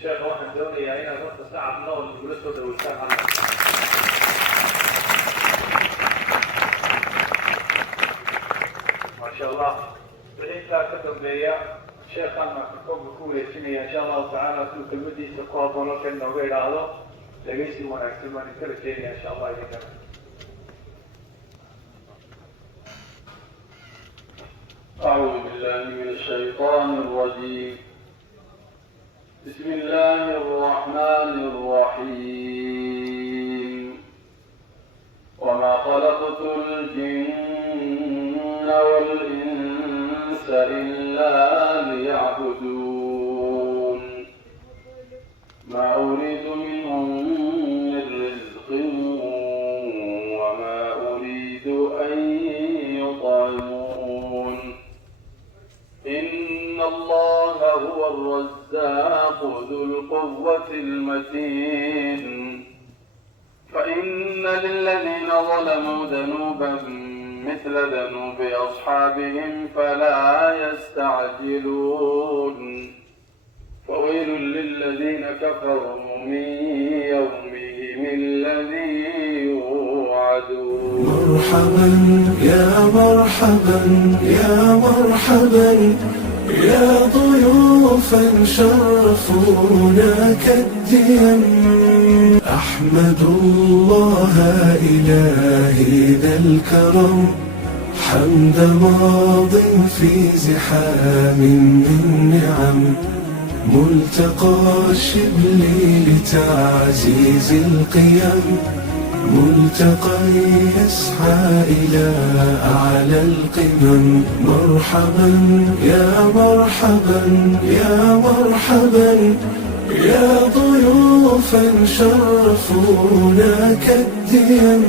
sheekha waxaan doonayaa inaad horta sacab nool igula soo dhaweysaan halka maasha allah. wixii intaa ka dambeeya sheekhaan microfoonka ku wareejinaya insha allahu tacaala siduu kelmadiisa ku habboon halkan inooga idhaahdo dhegaysi wanaagsan baan inkala keenaya insha allah idinkana. أعوذ بالله من الشيطان الرجيم. بسم الله الرحمن الرحيم. وما خلقت الجن والإنس إلا ليعبدون ما أريد منهم من رزق وما أريد أن يطعمون إن الله هو الرزاق ذو القوة المتين. فإن للذين ظلموا ذنوبا مثل ذنوب أصحابهم فلا يستعجلون. فويل للذين كفروا من يومهم الذي يوعدون. مرحبا يا مرحبا يا مرحبا يا ضيوفا شرفونا كالديم. أحمد الله إلهي ذا الكرم حمد ماض في زحام من نعم. ملتقى الشبل لتعزيز القيم ملتقى يسعى إلى أعلى القمم. مرحبا يا مرحبا يا مرحبا يا ضيوفا شرفونا كالديم.